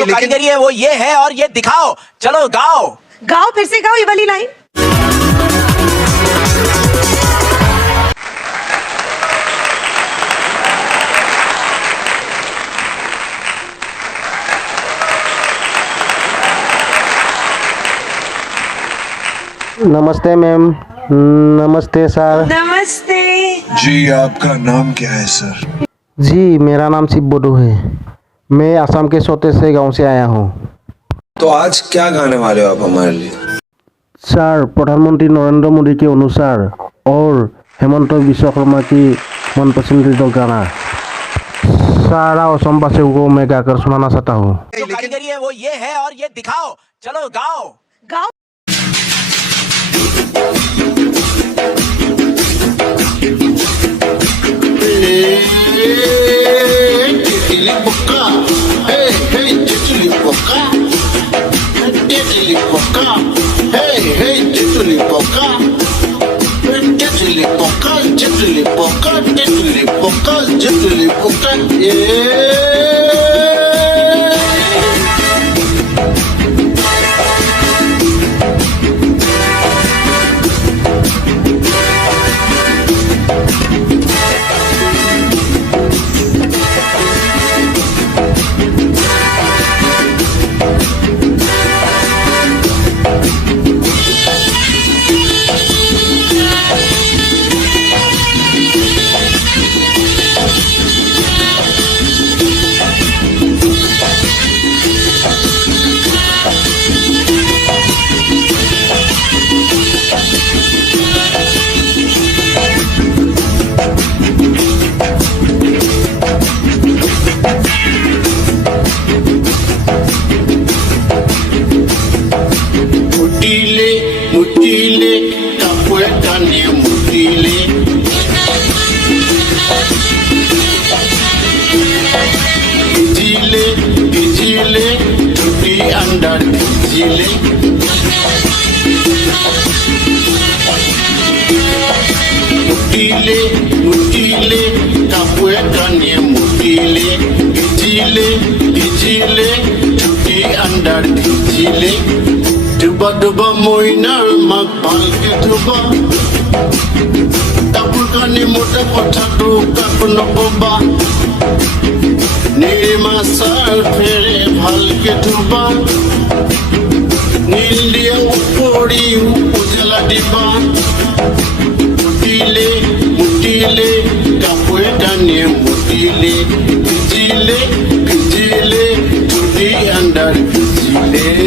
जो कारीगरी है वो ये है और ये दिखाओ, चलो गाओ गाओ, फिर से गाओ ये वाली लाइन। नमस्ते मैम। नमस्ते सर। नमस्ते। जी आपका नाम क्या है सर? जी मेरा नाम शिवबोधू है। मैं असम के छोटे से गांव से आया हूँ। तो आज क्या गाने वाले हो आप हमारे लिए? सर प्रधानमंत्री नरेंद्र मोदी के अनुसार और हेमंत विश्व शर्मा की मन पसंदीदा गाना सारा असम वासियों को मैं गाकर सुनाना चाहता हूँ। जो कारीगरी है वो ये है और ये दिखाओ, चलो गाओ गाओ। Mutile, kapueta ni mutile. Gijile, tuti under gijile. Mutile, kapueta ni mutile. Gijile, tuti under gijile. Duba moinar mag palke duba tapur kani mota kotha tu kapno boba nirima sar fere bhalke duba nil dia upori ujala diba mutile kapwe dani mutile gijile tuti andar gijile